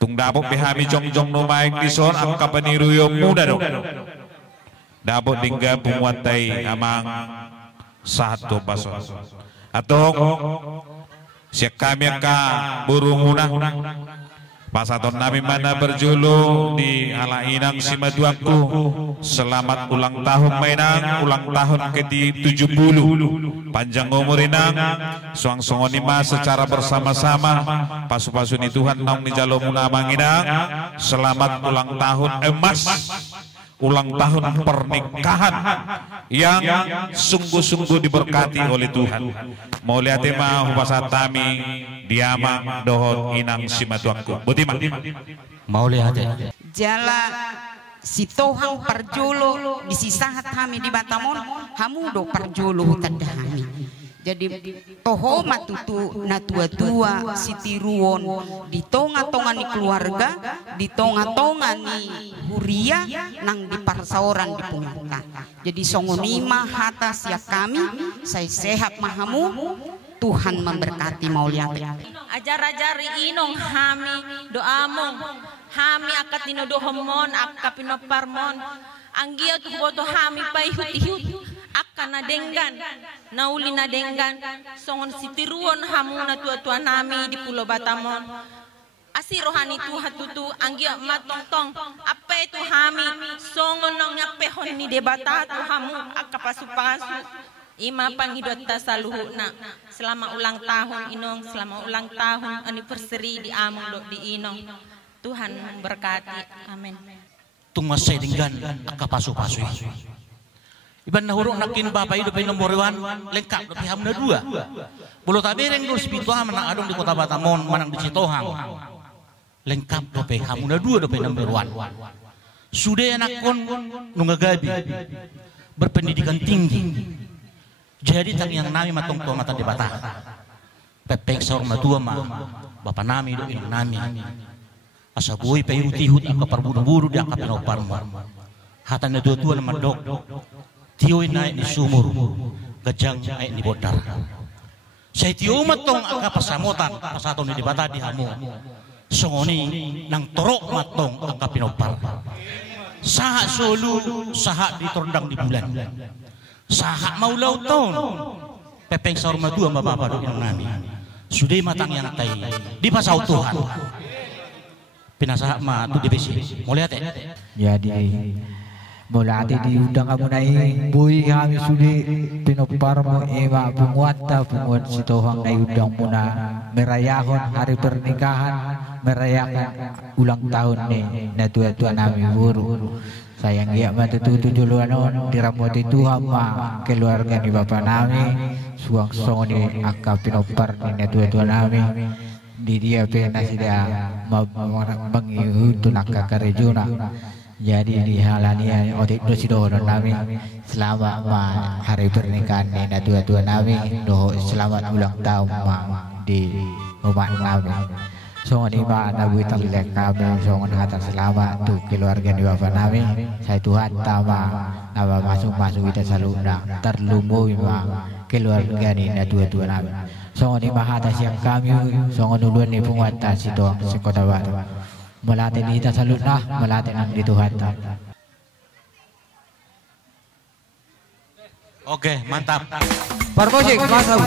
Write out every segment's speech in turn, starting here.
tung dapok behami jong no maing dison angka peniruyo muda dong dapok dingga penguatai amang satu pason atau siak kami ka burung munah pasaton nami mana berjulu di ala inang simaduaku selamat ulang tahun mainang ulang tahun ke-70 panjang umur inang suang songonima secara bersama-sama pasu-pasuni Tuhan naung ni jalo munamang inang selamat ulang tahun emas ulang tahun pernikahan yang sungguh-sungguh diberkati oleh Tuhan. Mau lihat tema hupasatami diamang dohon inang simatuangku. Butima. Mau lihat jala si tohang perjolo di sisahat kami di Batamon hamudo perjolo tadahami. Jadi toho matutu na tua-tua si tiruon di tonga-tonga ni keluarga di tonga-tonga ni huria nang di parsaoran di pungata. Jadi songonima hata siap kami saya sehat mahamu Tuhan memberkati mauliat. Ajar-ajari inong hami doamong hami akatino dohomon akapino parmon anggia tu boto hami pai hut-hut akan nadenggan nauli nadenggan songon sitiruon hamuna tua-tua nami di Pulau Batamon asih rohani Tuhan tutu anggia matong-tong apa itu hami songon nong nyapehon ni debata tu hamu akapasu-pasu ima pangidot tasaluhuna selama ulang tahun inong selama ulang tahun anniversary di among do di inong Tuhan berkati amin tumasay dinggan akapasu-pasu iban nahurok nakin bapak hidup nomor 1 lengkap lebih hamna 2 bulu tabereng do spiritual menang adong di kota Batamon menang di Citohang lengkap lebih hamna 2 lebih nomor 1 sudah anakon nungagabi berpendidikan tinggi jadi tang yang nami matong tua mata di Batah pepek saur matua ma bapak nami do inang nami asa boy payutihut ang kaparburu-buru di ang kapinoparmo hatan na tua na madok tiyoy na ni sumur gajang ay ni bodar say tiyo matong ang kapasamutan pasaton ni dibata di hamu songoni nang torok matong ang kapinopar saha solo saha ditordang di bulan saha maulaw taon pepeng saur madua mababa do inang nami suday matang yang tay di pasaw Tuhan pinasaha ma tu dibesi mau lihat jadi mulai diundang kamu naik bui kami sudah pinopar mo ewa penguata penguat si tohang naik undang muna merayakan hari pernikahan merayakan ulang tahun nih na tua-tua nami buru sayang ya mati tujuh luanon diramuti Tuhan ma keluarga ni bapak nami suang songoni angka pinopar nih na tua-tua nami di dia pena sida mengihutu nakka karejuna jadi di halania otik do sido nami selamat ma hari pernikahan ni na tua-tua nami do selamat ulang tahun ma di rumah nami songon ima nabi talilek kami songon hata selamat tu keluarga ni bapak nami saya Tuhan tama nama masuk-masuk kita saluna terlumui ma keluarga ni na tua-tua nami songon ima hata siang kami songon uluan ni penguatan sido sekota Batu melatih kita salutlah melatih nang di Tuhan. Oke, mantap. Permusik, masuk.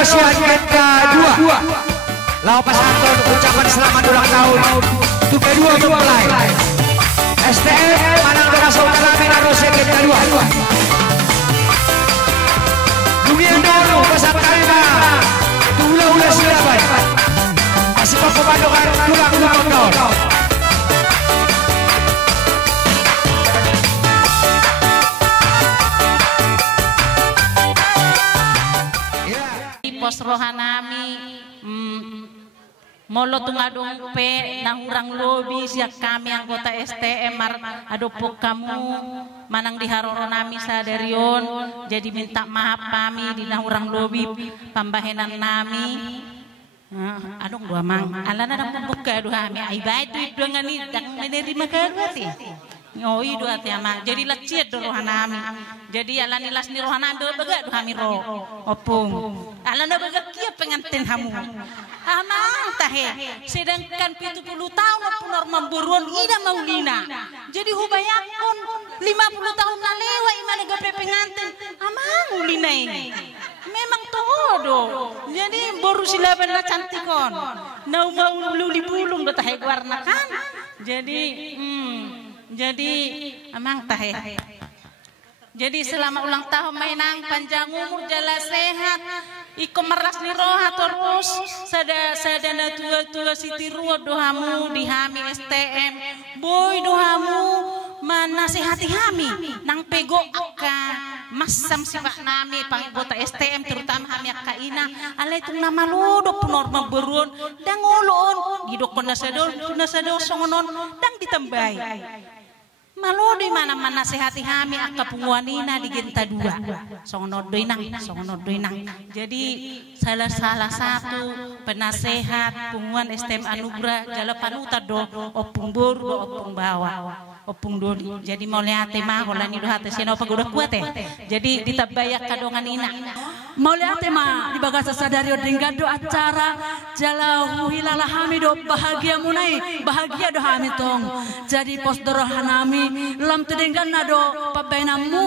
Rosian kedua. Lau Pasanton ucapan selamat ulang tahun untuk kedua mempelai. STM Manang Dora Saudara Mina Rosian kedua. Dunia dulu pesan karena ulah siapa? Masih pemandangan tulang kau. Pos rohanami molo tungadong pe nang urang lobi siak kami anggota STM adopok kamu manang diharoro nami sadarion jadi minta maaf kami di nang urang lobi pambahenan nami adong dua mang alana nang pembuka dua kami ai bae duit dua ngani dak menerima kedua ti ngoi dua ti ama jadi lecet do rohanami jadi alani las ni rohanami bega do kami ro opung alana bega kia pengantin hamu amang tahe sedangkan 70 tahun punor memburuan ida maulina jadi hubayakun 50 tahun na lewa imana gape pengantin amang ulina ini memang todo jadi boru silaban na cantikon nau mau luli bulung do tahe warna kan jadi amang tahe jadi selama ulang tahun mainang panjang umur jala sehat iko meras ni roha terus sadana tua siti ruo dohamu dihami STM boy dohamu mana sehati hami nang pego akka masam sibak nami panggota STM terutama hami akka ina alai tung nama lodo punor memberuan dang ulun gidok nasadol songonon dang ditambai malo di mana sehati hami akka punguanina di genta dua songonod doinang jadi salah satu penasehat punguan STM Anugrah jala panuta do opung boru opung bawa opung doli jadi mau lihat tema holani do hate seno pagoda kuat jadi ditabayak kadongan ina mau lihat tema di bagasa sadario dinggado acara jala hilala hami do bahagia munai bahagia do hami tong jadi pos dorohanami lam tedenggan nado pabainamu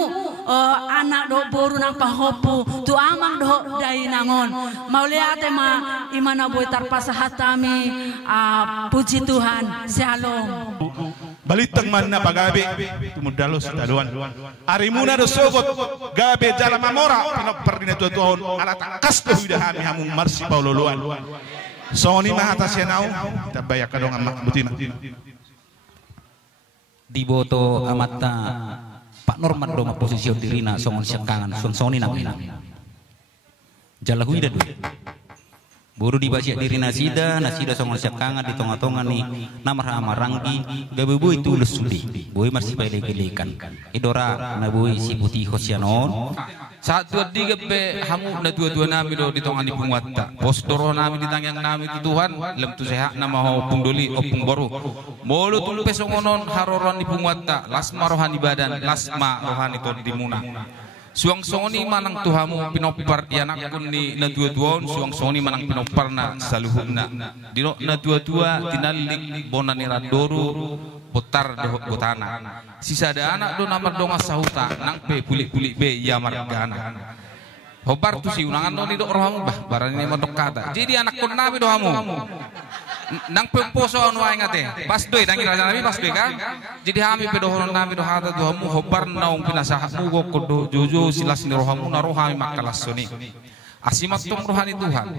anak do boru nang pahopu tu amang do dai nangon mau lihat tema imana boy tarpasahatami puji Tuhan shalom balitang mana pagabe tumudalo sa taluan arimuna do sogot gabe jala mamora pinapardina tuon alat kas do hami hamung marsi pauloluan soni mahata senau tabayak kadong amak butina diboto amata Pak Norman do posisi dirina songon sekangan soni namina jala huida do buru dibaca diri nasida songon sekangan di tonga-tonga ni namar amaranggi gabe boy tulus sudi boy marsi pay legelekan idora na boy si putih hosyanon saat dua tiga pe hamu na dua nami do di tonga ni pungwatta pos doro nami di tangyang nami tu Tuhan lem tu sehat nama ho pungdoli opung boru molo tumpe songonon haroron di pungwatta lasma rohani badan lasma rohani to di muna suang soni manang tuhamu pinopar yanak kun ni na dua-duaon suang soni manang pinopar na saluhuna dino na dua-dua tinalik bonan ni randoru botar do botana sisa ada anak do namar do ngasahuta nang pe pulik-pulik be yamar gana hobar tu si unangan do ni do rohamu bah barani ni mondok kata jadi anak kun nabi do hamu nang pemposo anu aing ate pas doi dangi raja nabi pas doi kan jadi hami pedohon nabi do hata do hamu hobar naung pinasahatmu go kodo jojo silas ni rohamu na rohami makalas soni asimat tong rohani Tuhan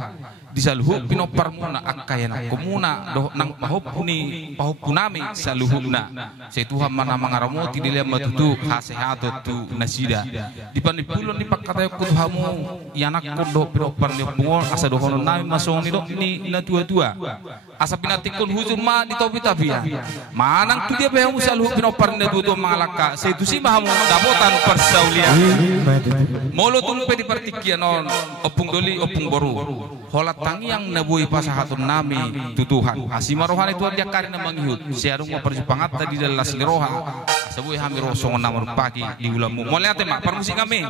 disaluhu pinopar muna akayana komuna do nang pahopuni pahopunami saluhuna se Tuhan mana mangaramu tidilem matutu hasehato tu nasida dipandipulon dipakatayo ku Tuhamu yanak kodo pinopar ni bungon asa dohono nami masong ni do ni na tua asa pinatikon hujur ma di topi tabia manang tu dia behamu saluhu pinopar ni dua mangalaka se itu si mahamu dapotan persaulian molo tumpe di partikianon opung doli opung boru holat tangi yang nabui pasahatun nami tutuhan asima rohani tuan dia karina manghut siarung mo perjupangat tadi dalas liroha sabui hami rosongon namor pagi di ulamu mo lihat mak permusik kami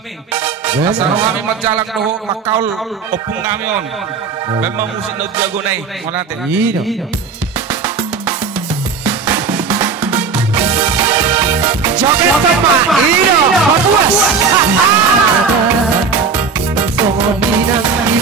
asaro kami majalak doho makaul opung kami on memang musik no jago nai mo lihat joget tema iyo puas Minang di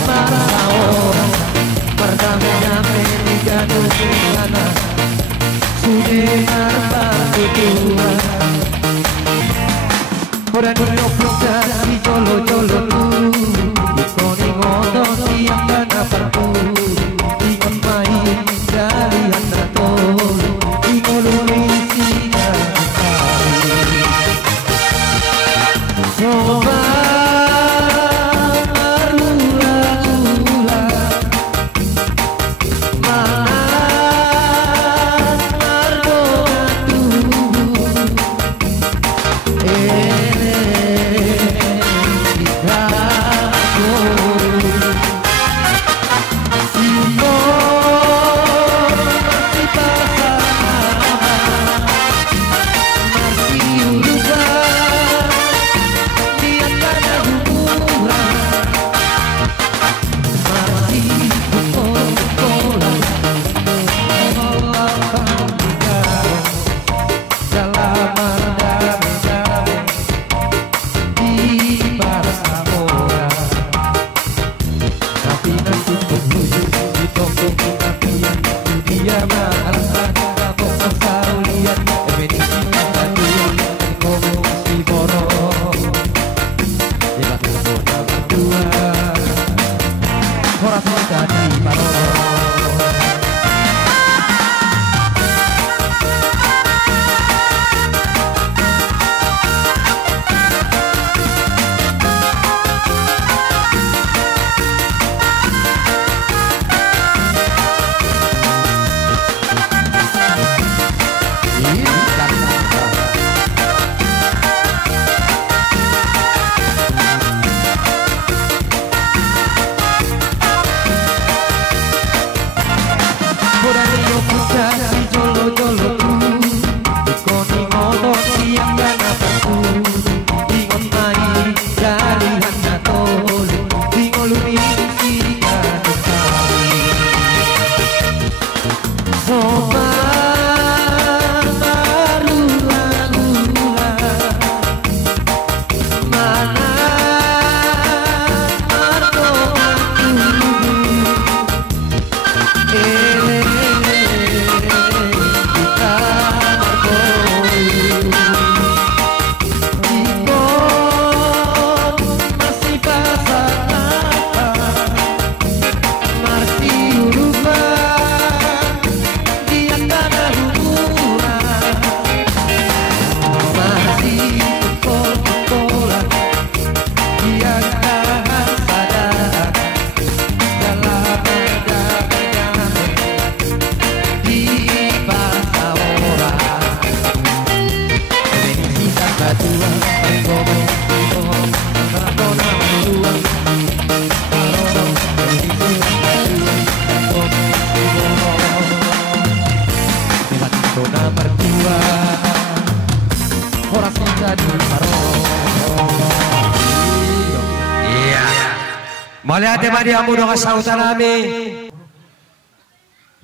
Malihat tema dia mudah kasautan nami.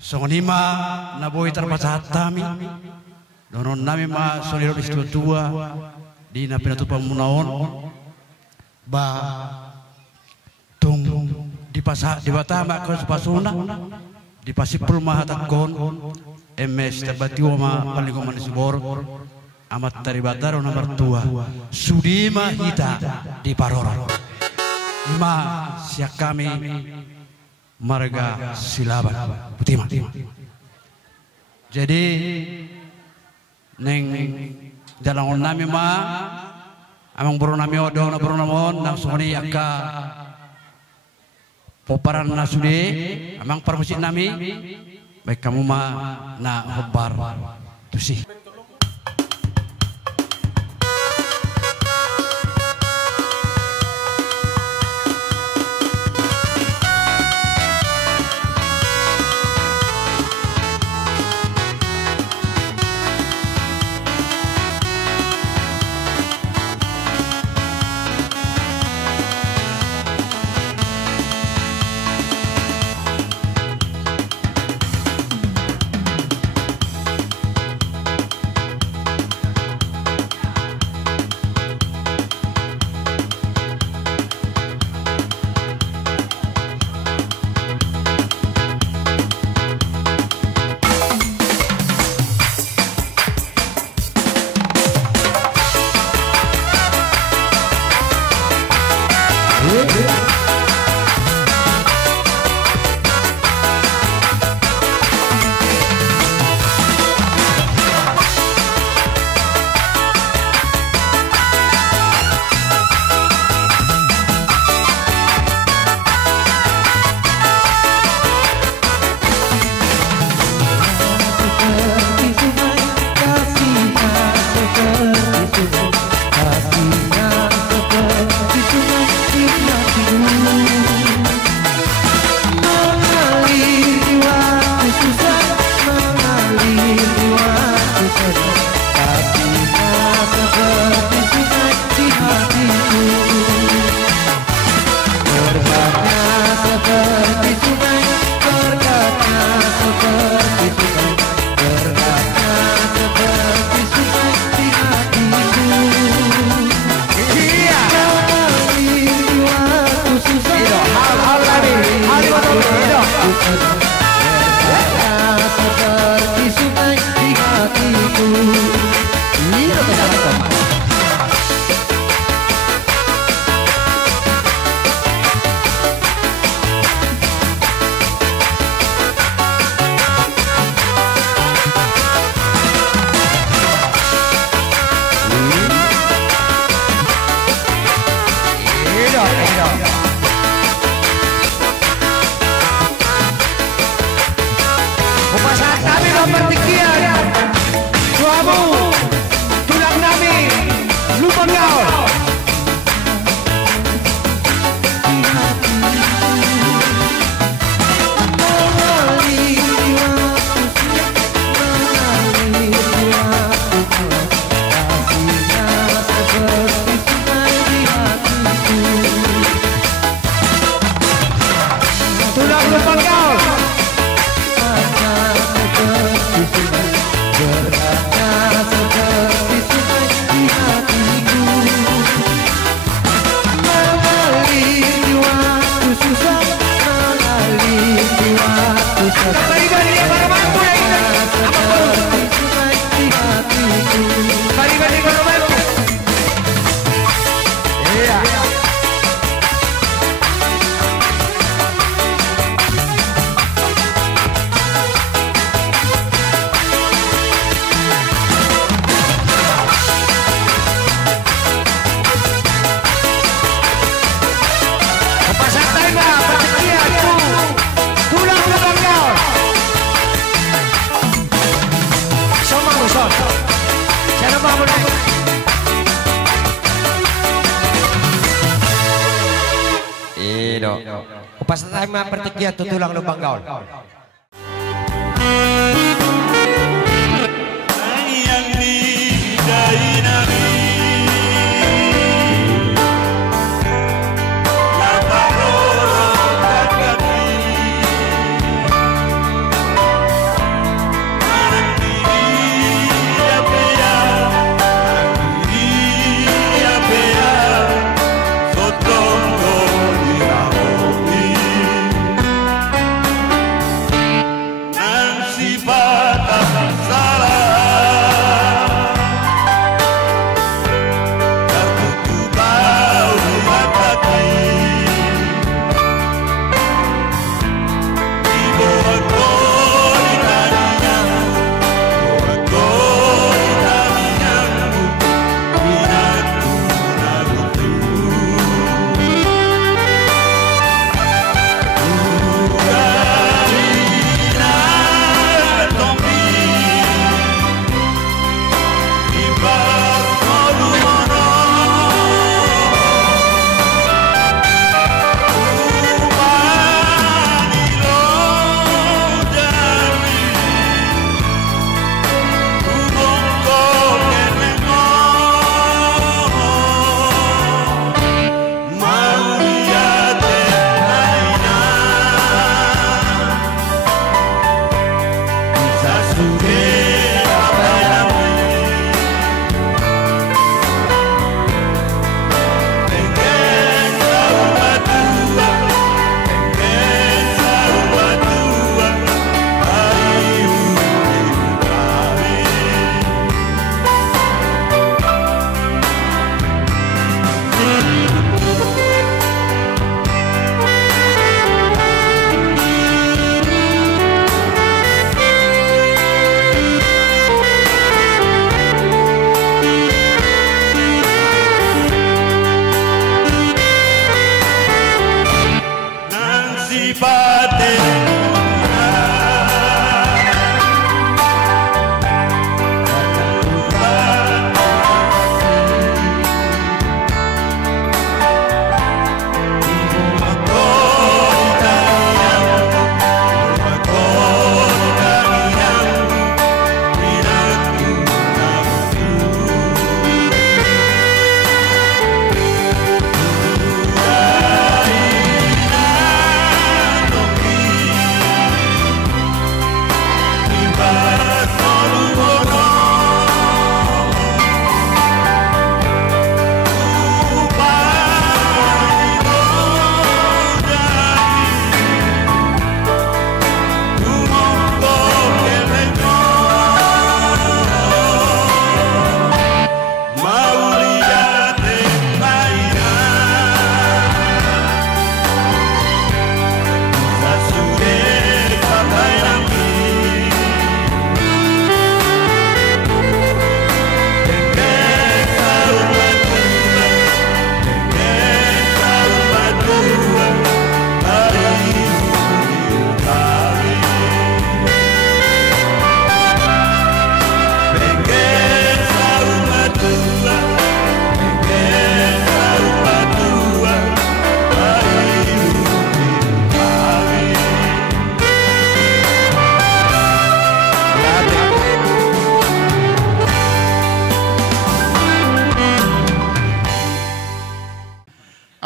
Songonima naboy terpasat kami. Donon nami ma soniro istu tua di na pinatupang munaon. Ba tung di pasar di Batama ke Pasuna di Pasipul Mahatakon MS terbatiwa ma paling Sibor amat dari Bataro nomor 2 Sudima Hita di Paroro. Ma siak kami marga silaban putima. Jadi neng jalan nami ma amang buru nami odong na buru namon nang soni akka poparan nasude amang permusit nami baik kamu ma na hobar tu sih. do. Pas time pertikian tutulang lubang gaul. Yang di nami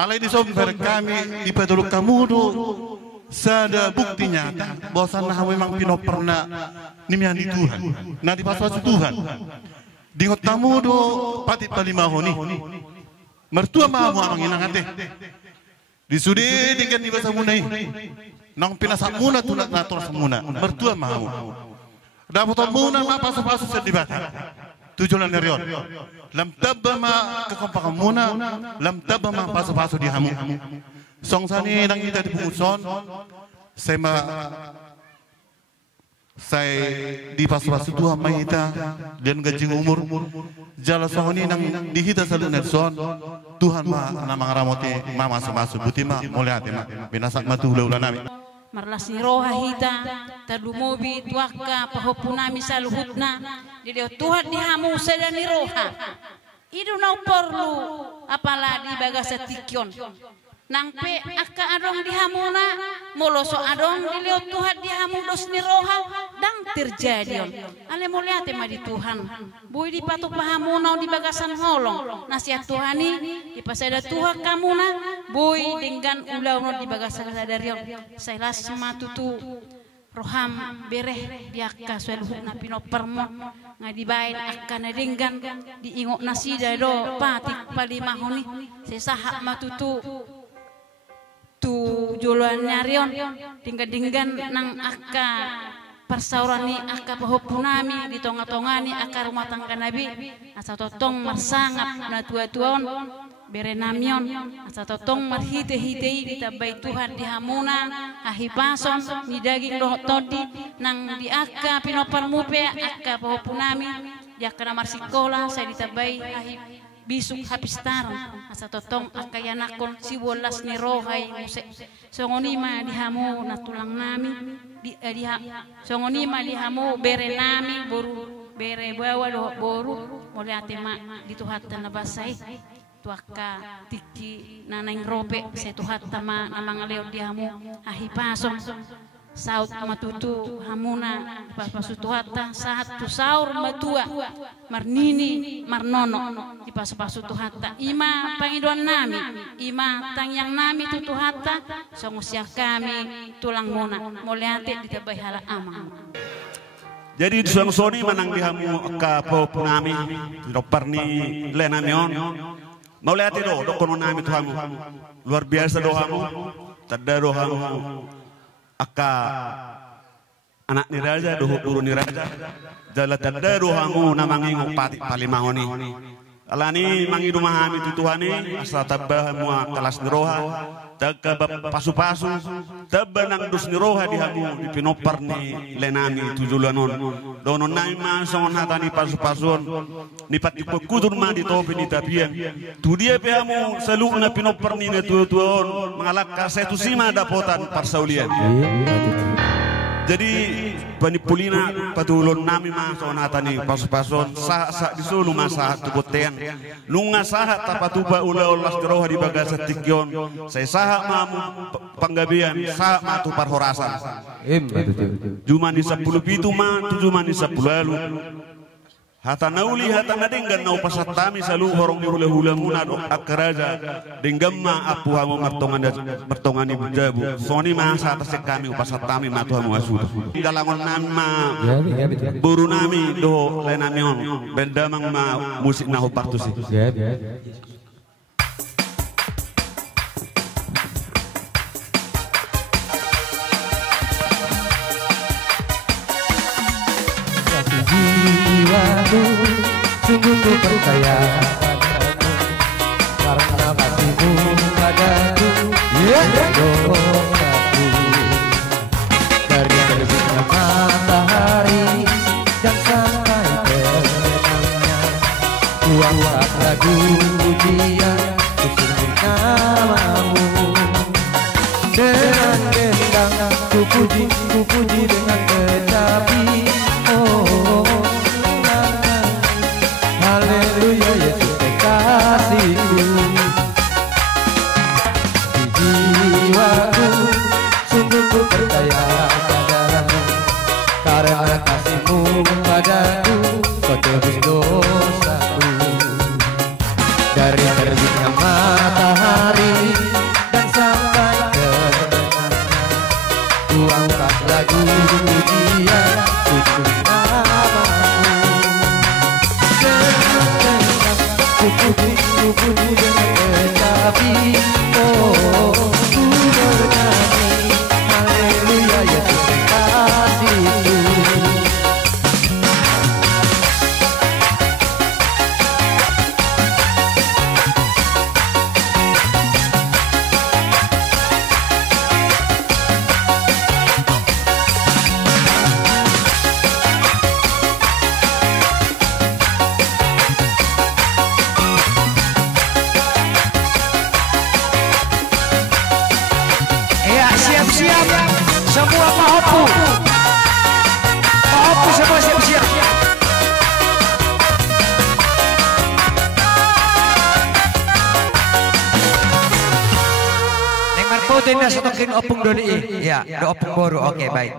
Alai di somber kami di Peduluk Kamudu sada bukti nyata bahwa nah memang pino pernah nimian di Tuhan. Nah di pas-pas Tuhan. Di Tamudu pati palimahoni. Mertua mahu amang inangate. Di sudi dengan di bahasa munai. Nang pinasak muna tunat nator semuna. Mertua mahu. Dapat muna ma pas-pas sedibata. Tujuan nerion. Lam tabba ma kekompakan muna, lam tabba ma paso-paso di hamu. Song sani nang kita di Punguson, saya di paso-paso Tuhan maita dan gajing umur. Jala songoni nang dihita salu Nelson, Tuhan ma namang ramote ma masuk-masuk buti ma mulai hati ma binasak ma tu ulah nami. Marlas ni roha hita tadumobi tuaka pahopunami saluhutna di Tuhan di hamu sada ni roha idu na perlu apalagi baga setikyon nang pe akka adong dihamuna moloso adong dilio Tuhan dihamu dos ni roha dang terjadi ale muliate ma di Tuhan bui di patu pahamuna di bagasan holong nasihat Tuhani di pasada Tuhan kamuna bui dengan ulau di bagasan sadarion saya las matutu roham bereh diakka suelhuna pino permon ngadibain akan dengan diingok nasi do patik palimahoni sesahak matutu tu juluan nyarion dinggan nang akka persaurani akka pahopunami di tonga-tongani akka rumah tangga nabi asa totong marsangap na tua-tuon berenamion asa totong marhite-hitei ditabai Tuhan dihamuna ahipason ni daging doh todi nang di akka pinopar mupe akka pahopunami di akka namar sikola saya ditabai bisuk hapistar asa totong akayanakon si wolas ni rohay muse songonima dihamu natulang nami songonima dihamu bere nami boru bere bawa do boru mulai atema dituhatan nabasai tuaka tiki naneng rope saya tuhatta ma namang leo dihamu ahipason saut matutu hamuna pas pasutuhata saat tu saur matua marnini marnono di pas pasutuhata ima pangiduan nami ima tangyang nami tutuhata songosya kami tulang mona moleate ditabai hala amang jadi suang soni manang dihamu ka po nami doparni lenamion moleate do kono nami tuhamu luar biasa dohamu tada dohamu akka anak ni raja doh guru ni raja jala tanda dohamu namangingo pati palimahoni alani mangidu mahami tutuhani asa tabah mua kelas niroha tagka pasu-pasu tabba nang dus niroha dihamu di pinopar ni lenami tujulanon donon nai ma songon hatani pasu-pasun ni pati kudur ma di topi ni tapian tu dia pehamu selu na pinopar ni tutuon mengalakka setu sima dapotan parsaulian jadi panipulina patulon nami ma sonatani pasu-pasun sa disulu masa tubutean lunga saha tapatuba ula ulas roha di bagasa tikyon saya saha mamu panggabian saha matu parhorasan juma di 10 pitu ma 7 ma di 10 lalu hata nauli hata nadenggan nau pasatami salu horong hula-hula muna do akaraja denggamma apu hamu martongani bujabu soni masa atas kami pasatami matu hamu asuda dalangon nama buru nami do lenamion bendamang ma musik nahu partusi jiwaku sungguh ku percaya karena kasihmu padaku dosaku dari terbitnya matahari dan sampai terbenamnya ku angkat lagu pujian untuk namamu dengan gendang ku puji dengan kecapi haleluya Yesus kekasihku di jiwaku sungguh ku percaya padamu karena kasihmu padaku kau tebus dosaku dari terbitnya matahari dan sampai terbenamnya ku angkat lagu pujian untuk namamu ku puji dengan kecapi ku bernyanyi haleluya Yesus kekasihku siap-siap semua Pak Opu semua siap-siap merputin na sotokin opung doli. Ya, do opung boru. Oke, baik.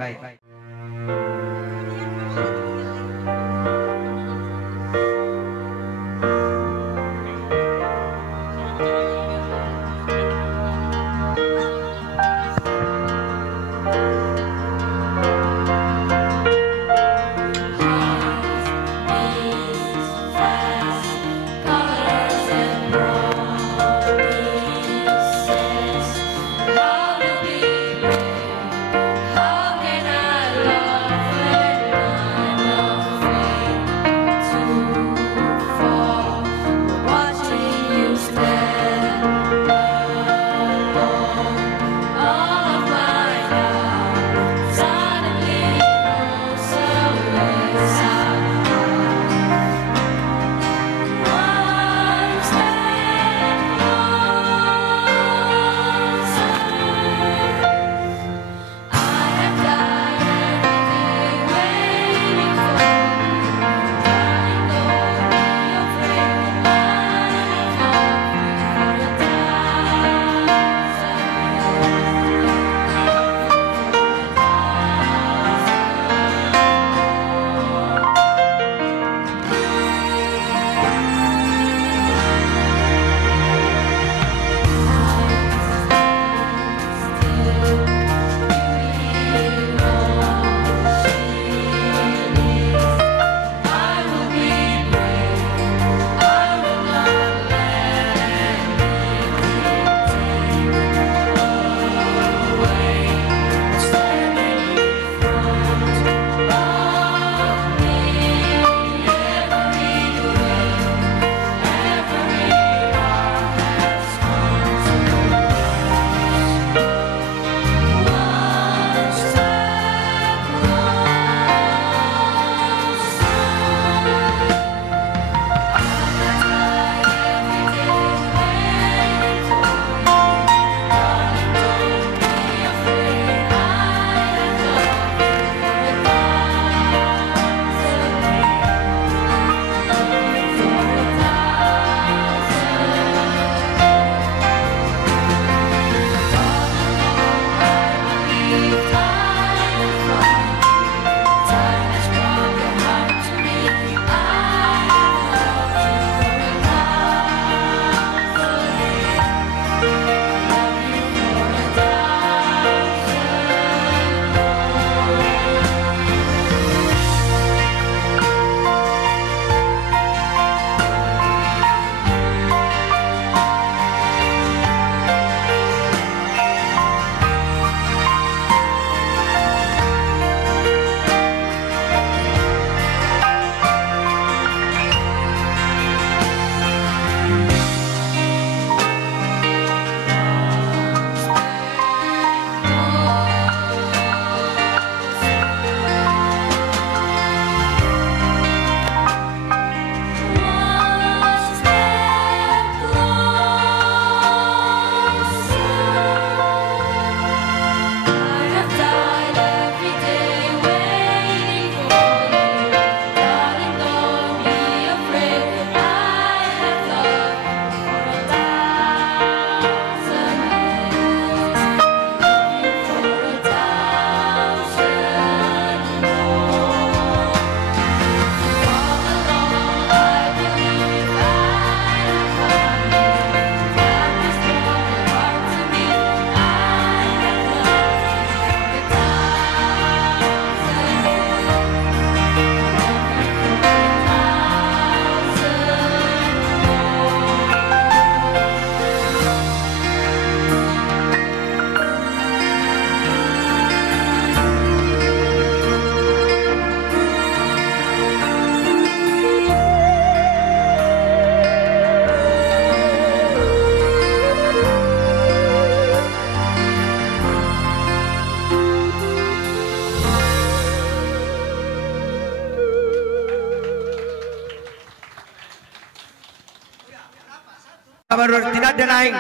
Baru tidak ada naik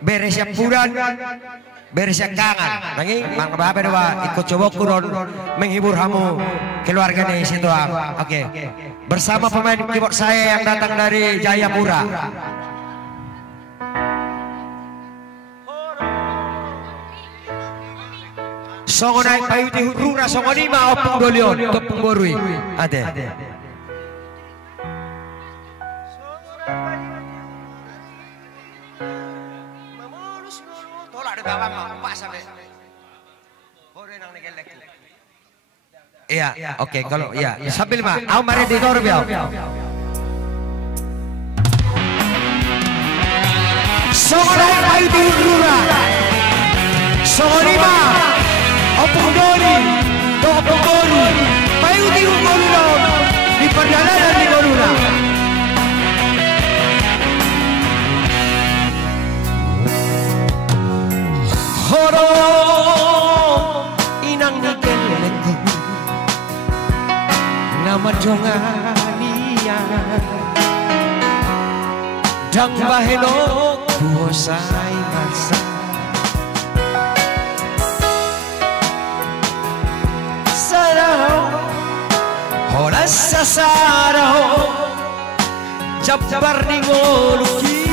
beres yang puran beres yang kangen nangi mang babe dewa ikut coba kurun menghibur kamu keluarga di situ. Oke. Bersama pemain keyboard saya yang datang dari Jayapura. Songonai payu di rura songonima opung dolion topung borui. Ade. Iya, oke kalau iya sambil mah, aku mari di kor biau. Songonai payu di rura. Songonima opung doli opung boru payu di gorula di perjalanan di gorula. Horo inang nikelku nama jongania dang baheno buosai masa horas sasaraho jabar ningoluki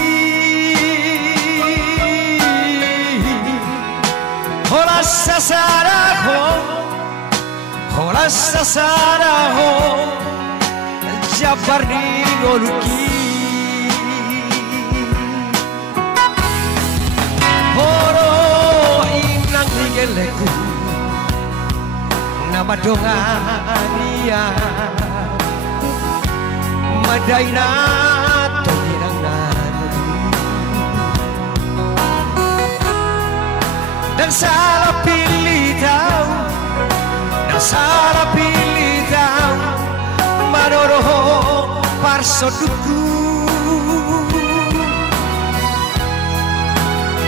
horas sasaraho jabar ningoluki horo inang nigeleku nama dongania madaina tongirang nadu dan salah pilih tahu manoroho parsoduku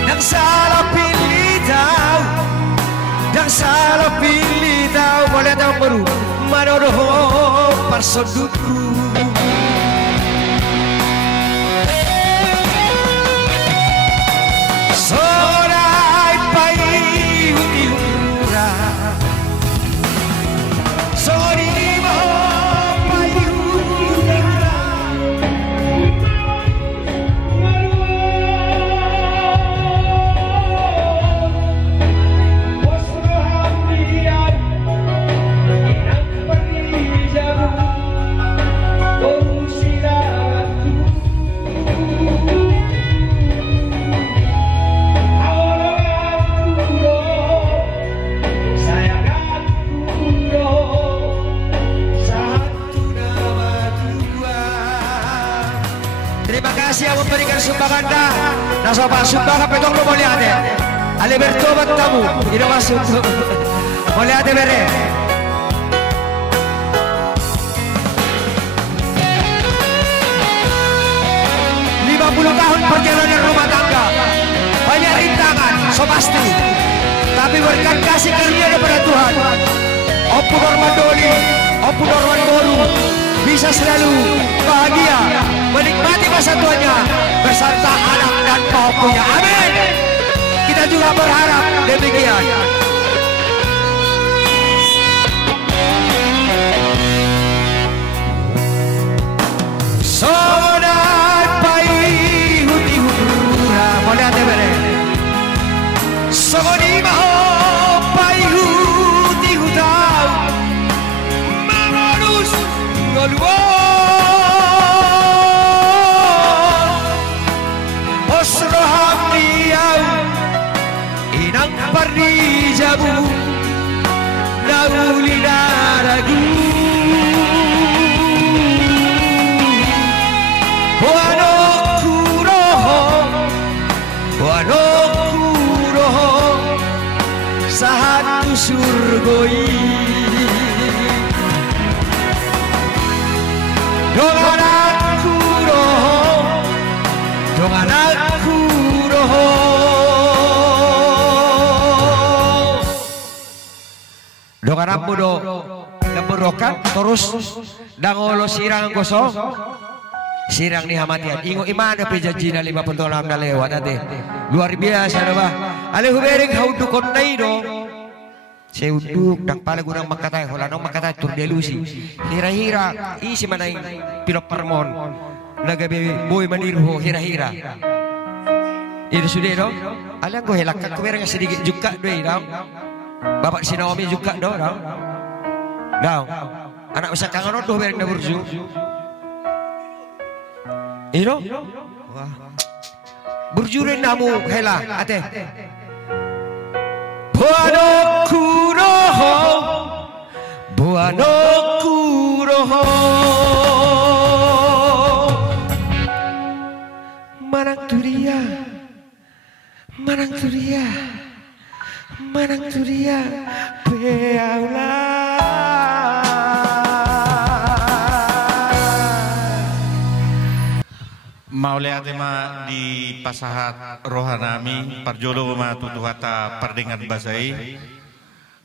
dan salah pilih tahu boleh tahu baru manoroho parsoduku. Sorai payu di rura songonima payu di rura yang memberikan sumbangan dah. Nasabah sumbangan petong lo boleh ada. Ale bertobat kamu, tidak masuk. Boleh ada bere. Tahun perjalanan rumah tangga banyak rintangan, so pasti. Tapi berkat kasih karunia daripada Tuhan, Opung Normadoli, Opung Norman Boru bisa selalu bahagia menikmati masa tuanya beserta anak dan paupunya. Amin. Kita juga berharap demikian. Sonai pai huti hura boleh ada bere. Songonima pai huti hutau mamanus ngoluo osro hamdiau inang pardi jabu naulina ragu. Sahatu surgoi dongan aku roho dongan aku do lemburokan terus dangolo sirang gosong sirang ni hamatian ingo imana pejajina 50 tahun na lewat ate luar biasa na ba ale hubering haudu konnai do seuduk dang pala gunang makatai holanong makatai tur delusi hira-hira isi manay pilok parmon nagabe boy manirho hira-hira itu sudah do ale go helakkan kuwerang sedikit juga do iraw Bapak si Naomi juga do. Anak bisa kangen do bereng da burju. Iro? Wah. Burju rin namu hela ate. Buano kuroho. Buano kuroho. Manang turia. Manang turia. Manang turia. Peaula. Maulaya tema di pasahat rohanami parjolo ma tutuhata perdengan basai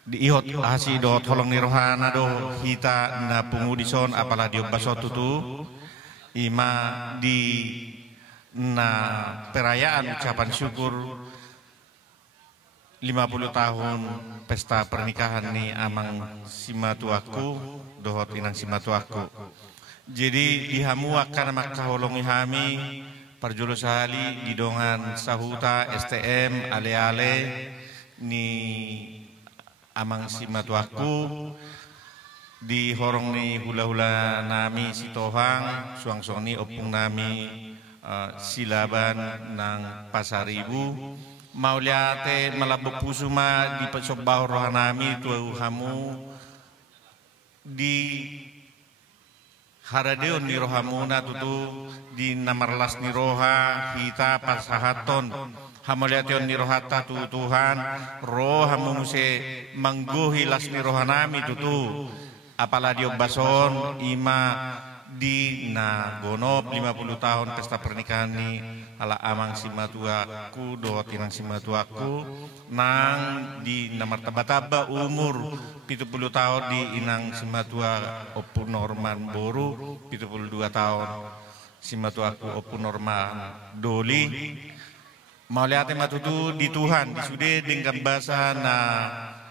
di ihot hasi do tolong ni rohana do hita na pungudison apalah diop baso tutu ima di na perayaan ucapan syukur 50 tahun pesta pernikahan ni amang simatuaku dohot inang simatuaku. Jadi dihamu akan makaholongi hami parjolo sahali didongan sahuta STM ale-ale ni amang simatuaku di horong ni hula-hula nami sitohang suang-suang ni opung nami silaban nang pasaribu mauliate malabok pusuma di pasobah rohanami tu hamu di haradeon ni rohamuna tutu di namarlas ni roha hita pasahaton hamaliation ni rohata tu Tuhan rohamu muse mangguhi las ni rohanami tutu apalah diok bason ima di na gonop 50 tahun pesta pernikahan ni ala amang simatuaku do tinang simatuaku nang di namar taba-taba umur 70 tahun di inang simatua opu norman boru 72 tahun simatuaku opu norman doli mau lihat matutu di Tuhan di sude dengan bahasa na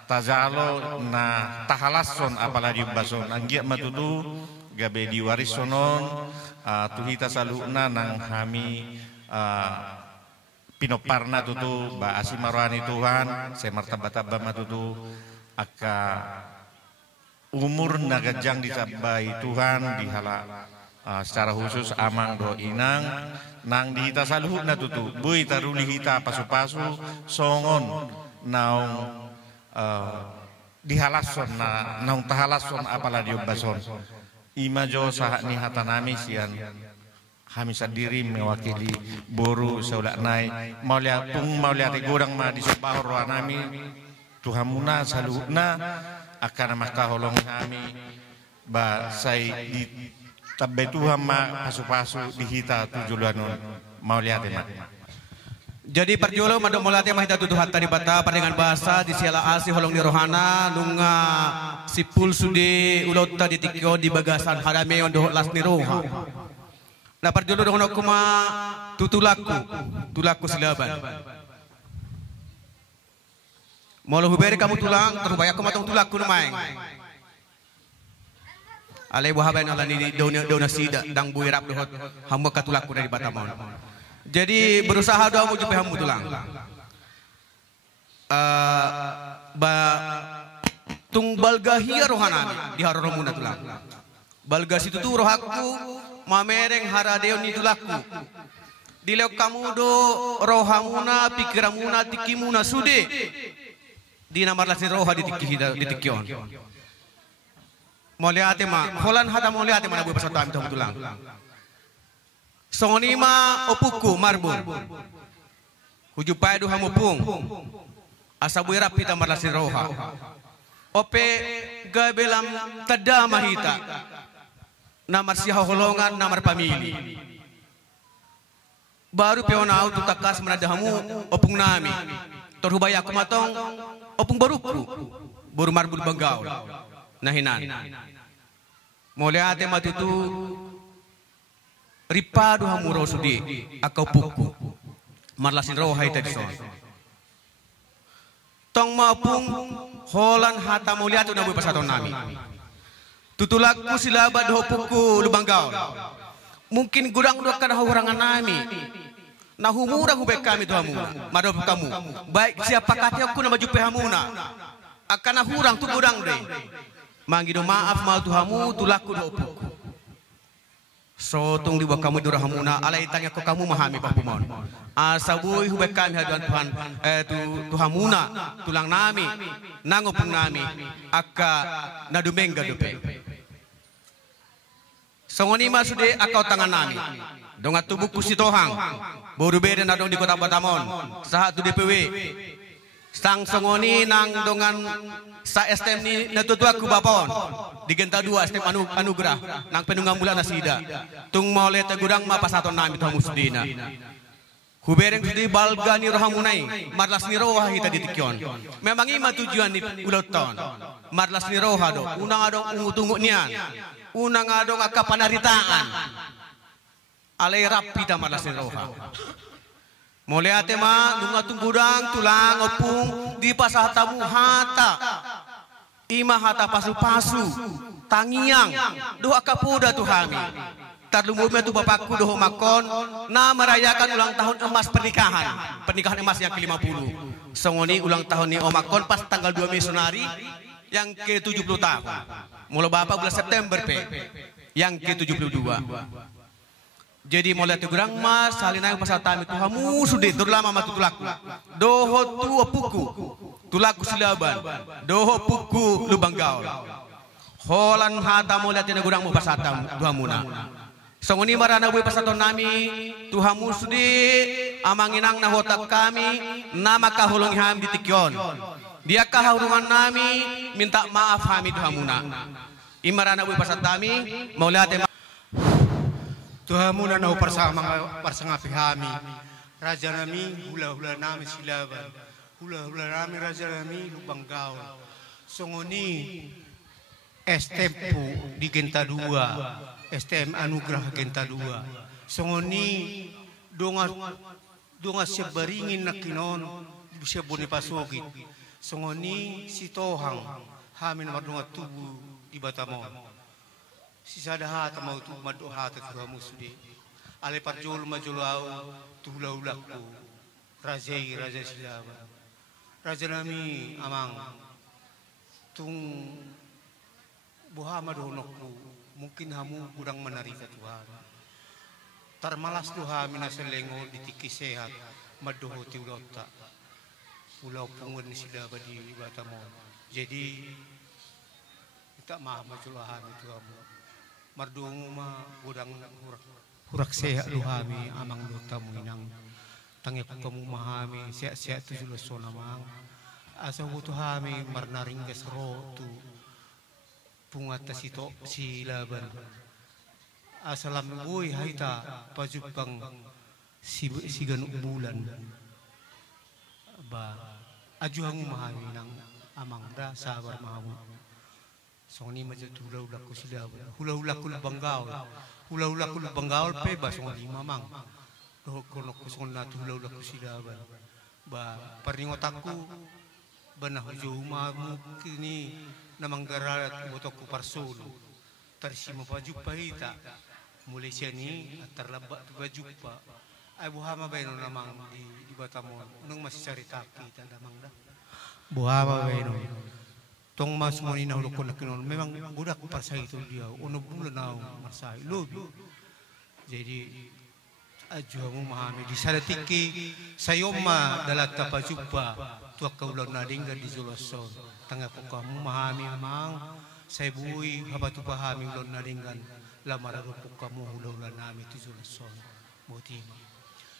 tazalo na tahalason apalagi bason anggiak matutu gabe diwaris sonon tuhita saluna nang kami pinoparna tutu ba asimarwani Tuhan semartaba-taba matutu aka umur nagajang disabai Tuhan dihala secara khusus amang do inang nang dihita saluhna tutu bui taruli hita pasu-pasu songon naung dihalason naung tahalason apalah diobason imajo sahak ni hatanami sian kami sendiri mewakili boru saulak naik mau lihat gudang ma di sebawah rohanami tuhamuna saluhna akan maka holong kami ba sai di tabbe Tuhan ma pasu-pasu dihita tujuluanon mau lihat ma. Jadi perjolo madok molate mahita tutu hatta di bata dengan bahasa di siala asi holong di rohana nunga sipul sude ulota di tikyo di bagasan hadame ondo las ni roha. Nah perjolo dono kuma tulaku silaban. Molo hubere kamu tulang terubaya aku matong tulaku numaeng. Ale wahaban ala ni dona sida dang buirap dohot hamba katulaku dari Batamon. Jadi berusaha doa muju pehamu tulang. Tung balgahia rohanami di haroromuna tulang. Balgas itu tuh rohaku mamereng haradeon ni tulaku. Dilek kamu do rohamuna pikiramuna tikimuna sude. Di namar lasin roha di tikion. Mau lihat ma, holan hata mau lihat mana bu persatuan tulang. Songonima opuku marbun hujupai duha mupung asabu rapi tamar lasin roha ope gabelam tada mahita namar siha holongan namar pamili baru peonau tu takas menadahamu opung nami terhubaya kumatong opung baruku baru marbun banggaul nahinan mau lihat matutu ripadu hamuro sudi akau puku marlasin roha ita dison tong mapung holan hata muliatu nabu pasaton nami tutulaku silabad ho puku lubanggaul mungkin gudang dokan hawarangan nami nah humura hubek kami tu hamu madop kamu baik siapa kata aku na maju pehamuna Akana hurang tu gudang deh. Manggido maaf mau tuhamu tulaku do opuku. So tung diwa kamu durahamuna alai tanya ko kamu mahami pahumon. Asabui hubek kami haduan Tuhan tuhamuna tulang nami nangopung nami akka nadumengga dope. Songoni masude akau tangan nami. Donga tubuh kusitohang. Boru beda nadong di kota Batamon. Sahat tu DPW. Sang songoni nang dongan sa STM ni natutua ku bapon. Di Genta 2 STM anugerah nang penunggang bulan nasida. Tung mole tegudang mapasaton nami tuh musdina. Hubereng sudi balga ni rohamunai. Marlas ni roha hita ditikyon. Memang ima tujuan ni uloton. Marlas ni roha do. Unang adong ungu-tungu nian. Unang adong akka panaritaan. Alay rapi ta marlas ni roha. Mulai ate ma nunga tunggudang tulang opung di pasahatamu hata. Ima hata pasu-pasu tangiang doa kapuda tuhami. Tarlumumnya tu bapakku doho makon na merayakan ulang tahun emas pernikahan emas yang ke-50. Songoni ulang tahun ni omakon pas tanggal 2 Mei Sonari yang ke-70 tahun. Mulai bapak bulan September yang ke-72. Jadi mulai tegurang mas salinai pasal tami tuhamu sudah terlama matu tulaku. Doho tu opuku tulaku silaban. Doho puku lubang gaul. Holan hata mulai tegurang mu pasatam tuhamuna. Songoni marana bui pasaton nami tuhamu sudah amanginang na hotak kami nama kahulung ham ditikyon. Dia kahurungan nami minta maaf kami tuhamuna. Imarana bui pasatami mulai Tuhamuna na parsanga pihami. Raja nami hula-hula nami silaban. Hula-hula nami raja nami lubang gaul. Songoni STM di Genta 2. STM Anugerah Genta 2. Songoni donga siya baringin na kinon siya bonipasogit. Songoni si Tohang hamin madunga tubu di Batamon. Sisa dah mau tu madu hata tuhamu sudi. Ale parjul majulau tuhulaulaku. Raja silaban. Raja nami amang tung buha madonokku. Mungkin hamu kurang menarika Tuhan. Tarmalas tuha minaselengo ditiki sehat madoho tiulota. Pulau pungun silaban di Batamon. Jadi kita mah majulahan itu hamu. Mardungu ma gudang hurak sehat luhami amang dotamu inang tangi kamu mahami sehat tu julo sona mang asa butuh hami marnaring gesro tu pungata sito silaban asalam boy haita pajupang sigan bulan ba ajuhangu mahami nang amang da sabar mahamu. Songni majat hula-hulaku silaban. Hula-hulaku lubang gaul peba songni mamang. Doh konokku songna hula-hulaku silaban. Ba parningotaku banah juma kini namang gararat botoku parsulu. Tarsima pajupa hita. Mulai siani terlabak pajupa. Ay buhama beno namang di Batamon. Unang masih cerita kita namang dah. Buhama beno. Tong mas mo ni nahulukon na kinon. Memang budak pasay itu dia. Uno bulan na masay. Lobi. Jadi ajuha mo mahami. Di salatiki sayoma dalata pajupa. Tuak kaulan na dingga di Zulason. Tangga po kamu mahami amang. Say buhay habatu pahami ulon na dinggan. Lamararo po kamu hulaw nami di Zulason. Motima.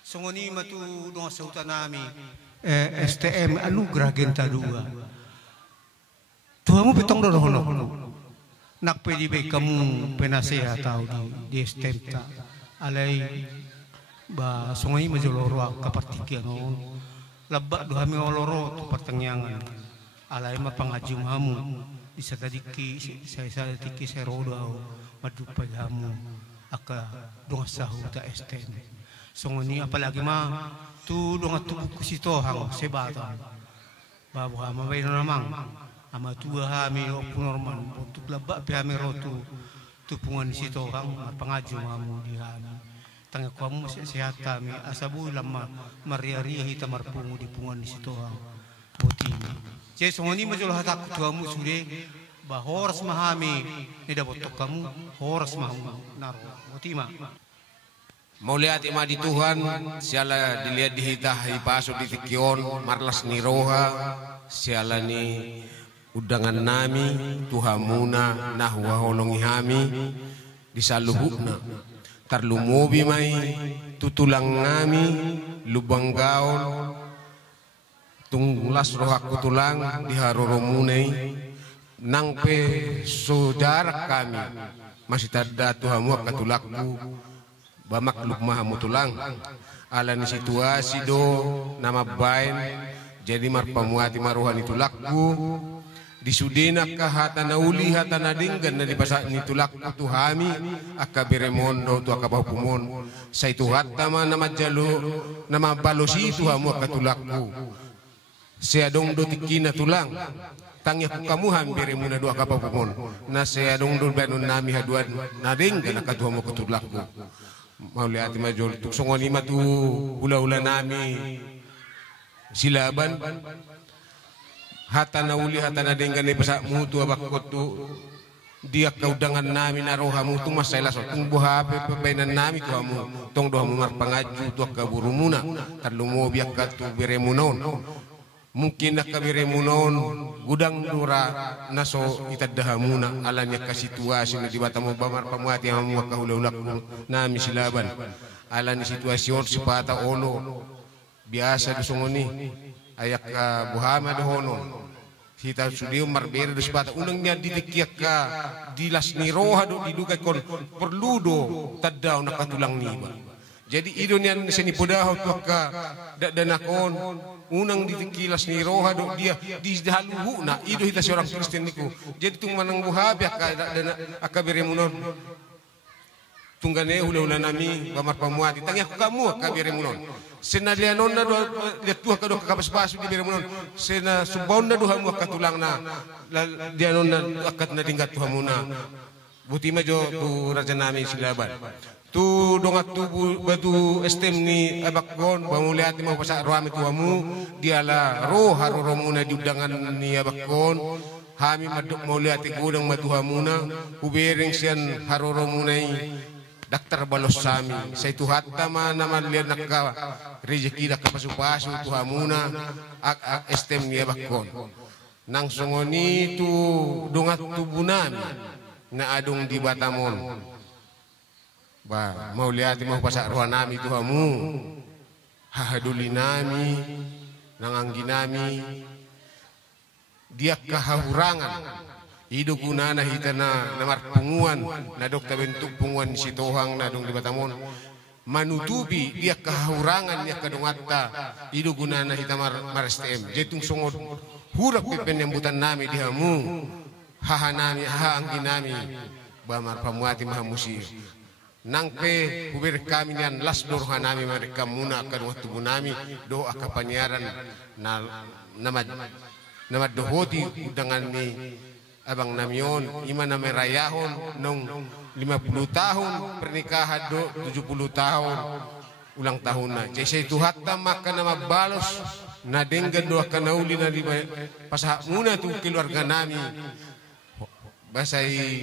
Songoni matu doon sa utan nami. STM Anugerah Genta 2. Tuhamu pitong dorohono. Nakpwede kamu penasehat tau di STM ta. Alay ba sungay majoloro kapartikyan no. Labba duhami oloro tu pertengyangan. Alay mapangajum hamu. Isa tadiki saya tiki serodo madupay hamu. Aka dongasahu ta STM. Sungani apalagi ma tu dongat tu kusitohang sebatan. Babu hama bayno namang. Ama tua hami normal untuk labak pihami rotu tupungan situ kang pengaju mamu di hami tangga kamu sehat kami asabu lama maria-ria hita marpungu di pungan situ kang Botimi. Jadi songoni majul hatak tuamu sude bahoras mahami nida botok kamu horas mahamu naro. Botima. Mau lihat ima di Tuhan, siala dilihat di hitah ipaso di tikion, marlas ni roha, siala ni udangan nami, tuhamuna nahwa holongi hami, disaluhukna. Tarlumobi mai, tutulang nami, lubang gaul, tunglas rohaku tulang, diharoromunai, nangpe saudara kami, masih tada tuhamu katulakku, bamak lukmah mutulang alani situasi do nama bain jadi marpamuati maruhan itu laku disudena ka hatana uli hatana dinggan na dipasak ni tulakku tuhami aka beremondo tu aka bahupumon sa itu hatama nama jalo nama balosi tuhamu aka tulakku seadong do tikina tulang tangya kamu hampir muna dua aka bahupumon na seadong do banun nami haduan na dinggan aka tuhamu aka tulakku mau lihat majul tuk songoni matu hula-hula nami silaban hatana uli hatana denggan ni pasak mutu abakot tu dia kaudangan nami narohamu tu masalah so tung buhape pepainan nami tu hamu tong dohamu marpangaju tu akaburumuna tarlumo biak tu beremunon mungkin nak beremunon gudang dura naso itadahamuna alanya ka situasi na di batamo bamar pamuati hamu makahula-ulak nami silaban alani situasi sipata ono biasa dusongoni ayak ka buhama dohono kita sudiu marbere do sipata unangnya ditikiak ka dilas ni roha do diduga kon perlu do tadaw nakatulang niba jadi idonian seni podaho tu ka danakon unang ditikilas ni roha do dia di daluhu na ido hita seorang Kristen niku jadi tung manang buhabi aka beremunon tunggane hula-hula nami bamar pamuati tangya kamu aka beremunon sena lianon na do lihat tuha ka do kapas-pasu di beremunon sena subon na do hamu aka tulang na lianon na akat na dinggat tuhamuna butima jo tu raja nami silaban tu dongat tu batu estem ni abakon bamuliati mau pasak rohami tuamu dialah roh haroromuna di udangan ni abakon hami maduk mauliati gudang matuhamuna ubereng sian haroromunai daktar balos sami saya tu hatta mana malian nakka rezeki dak pasu-pasu tuhamuna estem ni abakon nang songoni tu dongat tu bunami na adung di Batamon ba mau lihat mau pasak roh nami tuhamu hahaduli nami nanganggi nami dia kahahurangan hidup kunana hitana namar punguan na dokter bentuk punguan si tohang na dong di Batamon manutupi dia kahahurangan dia kadongata hidup kunana hitamar marstem jetung songod hurap pepen nyambutan nami dihamu haha nami haanggi nami bamar pamuati mahamusi nangpe huber kami nian las doruhan nami mereka muna akan waktu nami doa kapanyaran nama dohoti dengan ni abang namion iman nama rayahon nong 50 tahun pernikahan do 70 tahun ulang tahun na jese itu hatta maka nama balos na denggan doa kanauli na di pasah muna tu keluarga nami basai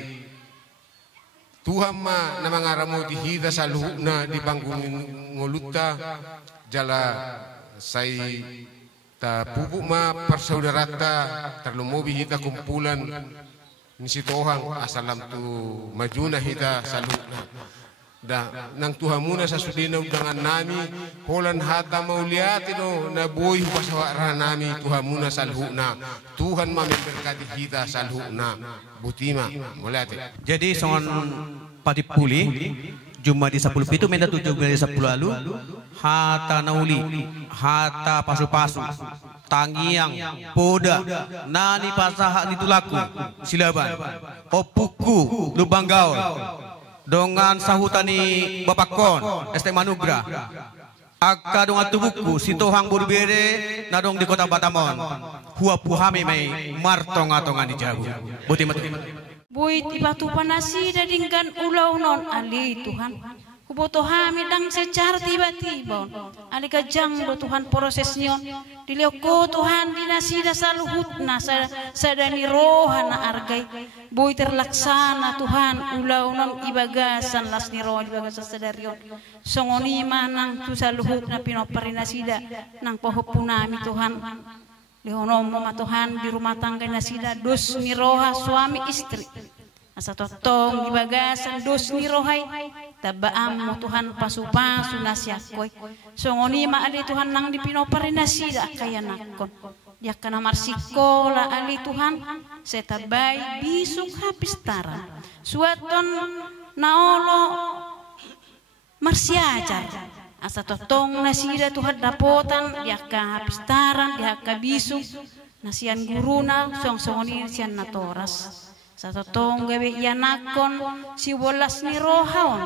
Tuhan ma nama ngaramu dihida saluhna di panggung ngoluta jala sai ta pupuk ma persaudarata terlumobi hita kumpulan nisi tohang asalam tu majuna hita saluhna da nang tuhamuna sa sudina udangan nami holan hata mauliati no na boy pasawara nami tuhamuna saluhna Tuhan ma memberkati hita saluhna butima muliati jadi songon patipuli Juma di 10 itu menda 7 di 10 lalu hata nauli hata pasu-pasu tangiang poda nani pasaha ditulaku silaban opuku lubang gaul dongan sahutani bapakon este manugra akka dongan tubuku sitohang burbere nadong di kota Batamon hua puhami mai martonga-tonga di jabu buti Buit ibatu panasi dadingkan ulau non ali Tuhan Kuboto hami dang secara tiba-tiba. Alika jang do Tuhan prosesnya. Dilioko Tuhan dinasida saluhutna sadani rohana argai. Boy terlaksana Tuhan ulaunan ibagasan lasni roh ibagasan sadarion. Songoni manang tu saluhutna pinoparinasida nang pohopunami Tuhan. Lehonomo Tuhan di rumah tangga nasida dos ni roha suami istri. Asa totong ibagasan dos ni rohay tabaam mo Tuhan pasu-pasu nasyakoy. Songoni ma ali Tuhan nang dipinoparinasida kaya nakon. Dia kana marsikola ali Tuhan setabay bisuk hapistara. Suaton naolo marsiajar. Asa totong nasida Tuhan dapotan dia ka hapistaran dia ka bisuk nasian guruna song-songoni sian natoras. Sa totong gawe yanakon si wolas ni rohaon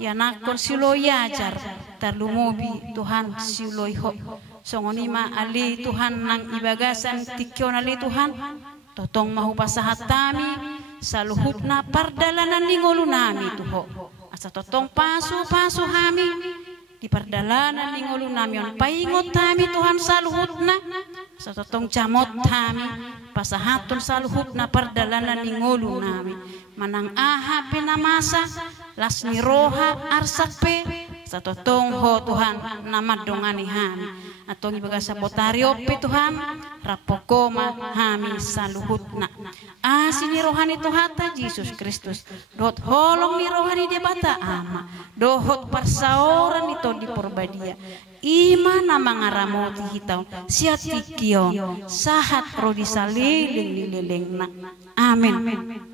yanakon si loyajar tarlumubi Tuhan si loyho songoni ma ali Tuhan nang ibagasan tikyon ali Tuhan totong mahupasahat tami saluhutna pardalanan ni ngolunami tuho asa totong pasu-pasu hami di pardalanan ni ngolunami on paingot tami Tuhan saluhutna sa totong jamot tami pasahatun saluhutna pardalanan ni ngolunami manang aha pinamasa las ni roha arsape sa totong ho Tuhan namadongani hami atong ibagasa botario pe Tuhan rapokoma hami saluhutna asini rohani Tuhan ta Yesus Kristus dot holong ni rohani debata ama dohot parsaoran ito di porbadia ima na mga ramoti hitaw siya tikiyon sahat rodi saliling nilileng na amen.